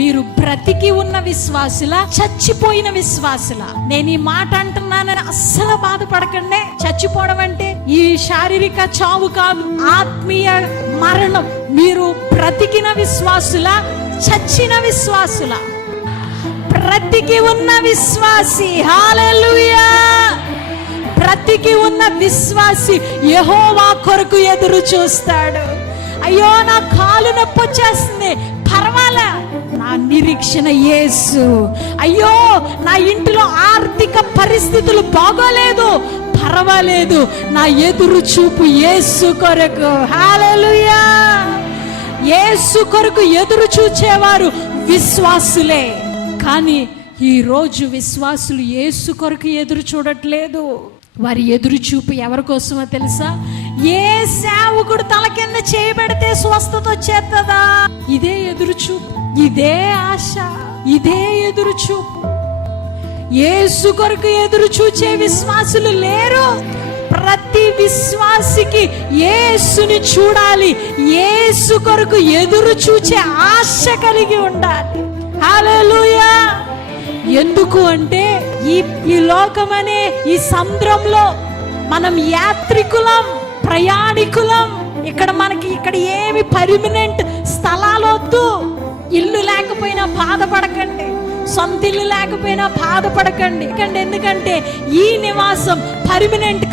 మీరు బ్రతికి ఉన్న విశ్వాసులా, చచ్చిపోయిన విశ్వాసులా? నేను ఈ మాట అంటున్నానని అస్సలు బాధపడకండి. చచ్చిపోవడం అంటే ఈ శారీరక చావు కాదు, ఆత్మీయ మరణం. మీరు బ్రతికిన విశ్వాసులా, చచ్చిన విశ్వాసులా? బ్రతికి ఉన్న విశ్వాసి. హల్లెలూయా. బ్రతికి ఉన్న విశ్వాసి యెహోవా కొరకు ఎదురు చూస్తాడు. అయ్యో, నా కాలు నొప్పి వచ్చేస్తుంది, పర్వాలే, నా నిరీక్షణ యేసు. అయ్యో, నా ఇంటిలో ఆర్థిక పరిస్థితులు బాగోలేదు, పర్వాలేదు, నా ఎదురు చూపు యేసు కొరకు. హల్లెలూయా. యేసు కొరకు ఎదురు చూచేవారు విశ్వాసులే. కానీ ఈ రోజు విశ్వాసులు యేసు కొరకు ఎదురు చూడట్లేదు. వారి ఎదురు చూపు ఎవరి కోసమో తెలుసా? ఏ సేవకుడు తల కింద చేయబెడితే స్వస్థత వచ్చేస్తుందా? ఇదే ఎదురు చూపు, ఇదే ఆశ, ఇదే ఎదురు చూపు. యేసు కొరకు ఎదురు చూచే విశ్వాసులు లేరు. ప్రతి విశ్వాసికి యేసుని చూడాలి, యేసు కొరకు ఎదురు చూచే ఆశ కలిగి ఉండాలి. హల్లెలూయా. ఎందుకు అంటే ఈ లోకమనే ఈ సముద్రంలో మనం యాత్రికులం, ప్రయాణికులం. ఇక్కడ ఏమి పర్మనెంట్ స్థలాలు వద్దు. ఇల్లు లేకపోయినా బాధపడకండి, సొంత ఇల్లు లేకపోయినా బాధపడకండి. ఎందుకంటే ఈ నివాసం పర్మనెంట్